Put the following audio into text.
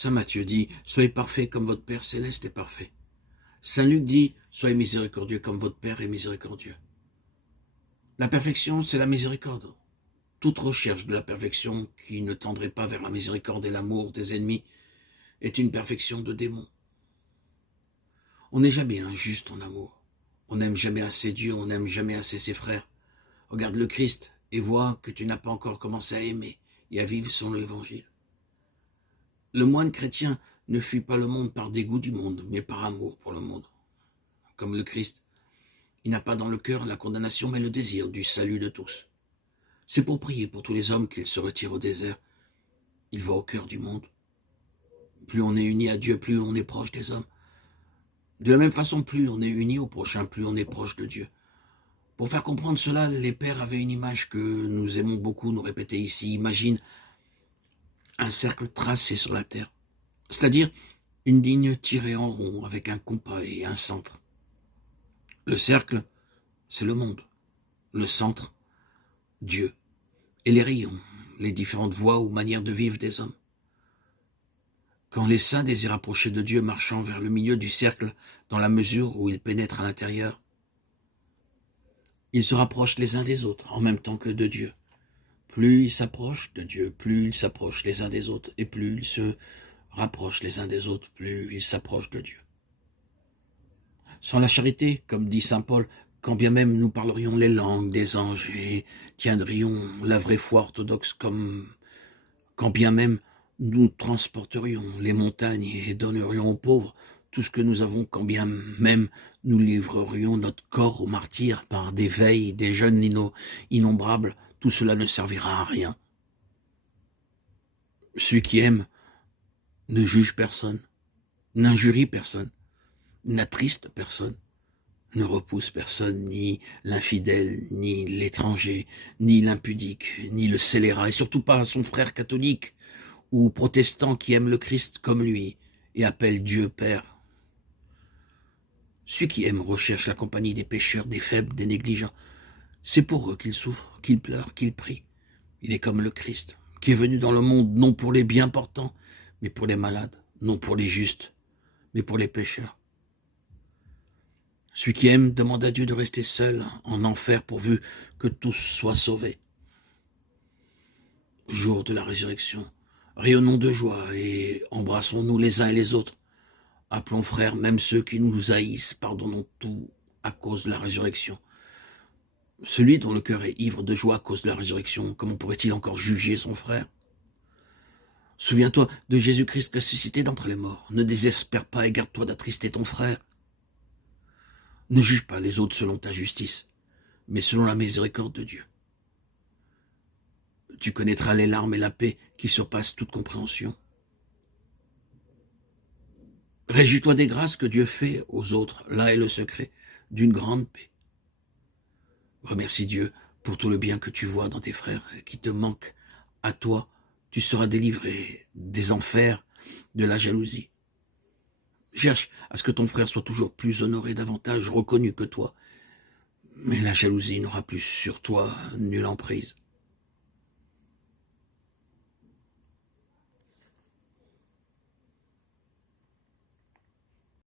Saint Matthieu dit, soyez parfaits comme votre Père céleste est parfait. Saint Luc dit, soyez miséricordieux comme votre Père est miséricordieux. La perfection, c'est la miséricorde. Toute recherche de la perfection qui ne tendrait pas vers la miséricorde et l'amour des ennemis est une perfection de démon. On n'est jamais injuste en amour. On n'aime jamais assez Dieu, on n'aime jamais assez ses frères. Regarde le Christ et vois que tu n'as pas encore commencé à aimer et à vivre son évangile. Le moine chrétien ne fuit pas le monde par dégoût du monde, mais par amour pour le monde. Comme le Christ, il n'a pas dans le cœur la condamnation, mais le désir du salut de tous. C'est pour prier pour tous les hommes qu'il se retire au désert. Il va au cœur du monde. Plus on est uni à Dieu, plus on est proche des hommes. De la même façon, plus on est uni au prochain, plus on est proche de Dieu. Pour faire comprendre cela, les pères avaient une image que nous aimons beaucoup nous répéter ici. Imagine un cercle tracé sur la terre, c'est-à-dire une ligne tirée en rond avec un compas et un centre. Le cercle, c'est le monde. Le centre, Dieu. Et les rayons, les différentes voies ou manières de vivre des hommes. Quand les saints désirent approcher de Dieu marchant vers le milieu du cercle, dans la mesure où ils pénètrent à l'intérieur, ils se rapprochent les uns des autres en même temps que de Dieu. Plus ils s'approchent de Dieu, plus ils s'approchent les uns des autres, et plus ils se rapprochent les uns des autres, plus ils s'approchent de Dieu. Sans la charité, comme dit saint Paul, quand bien même nous parlerions les langues des anges et tiendrions la vraie foi orthodoxe, quand bien même nous transporterions les montagnes et donnerions aux pauvres tout ce que nous avons, quand bien même nous livrerions notre corps aux martyrs par des veilles, des jeûnes innombrables, tout cela ne servira à rien. Celui qui aime ne juge personne, n'injurie personne, n'attriste personne, ne repousse personne, ni l'infidèle, ni l'étranger, ni l'impudique, ni le scélérat, et surtout pas son frère catholique ou protestant qui aime le Christ comme lui et appelle Dieu Père. Celui qui aime recherche la compagnie des pécheurs, des faibles, des négligents. C'est pour eux qu'il souffre, qu'il pleure, qu'il prie. Il est comme le Christ, qui est venu dans le monde non pour les bien portants, mais pour les malades, non pour les justes, mais pour les pécheurs. Celui qui aime demande à Dieu de rester seul en enfer pourvu que tous soient sauvés. Jour de la résurrection, rayonnons de joie et embrassons-nous les uns et les autres. Appelons frères même ceux qui nous haïssent, pardonnons tout à cause de la résurrection. Celui dont le cœur est ivre de joie à cause de la résurrection, comment pourrait-il encore juger son frère? Souviens-toi de Jésus-Christ ressuscité d'entre les morts. Ne désespère pas et garde-toi d'attrister ton frère. Ne juge pas les autres selon ta justice, mais selon la miséricorde de Dieu. Tu connaîtras les larmes et la paix qui surpassent toute compréhension. Réjouis-toi des grâces que Dieu fait aux autres. Là est le secret d'une grande paix. Remercie Dieu pour tout le bien que tu vois dans tes frères qui te manquent. À toi, tu seras délivré des enfers, de la jalousie. Cherche à ce que ton frère soit toujours plus honoré, davantage reconnu que toi. Mais la jalousie n'aura plus sur toi nulle emprise.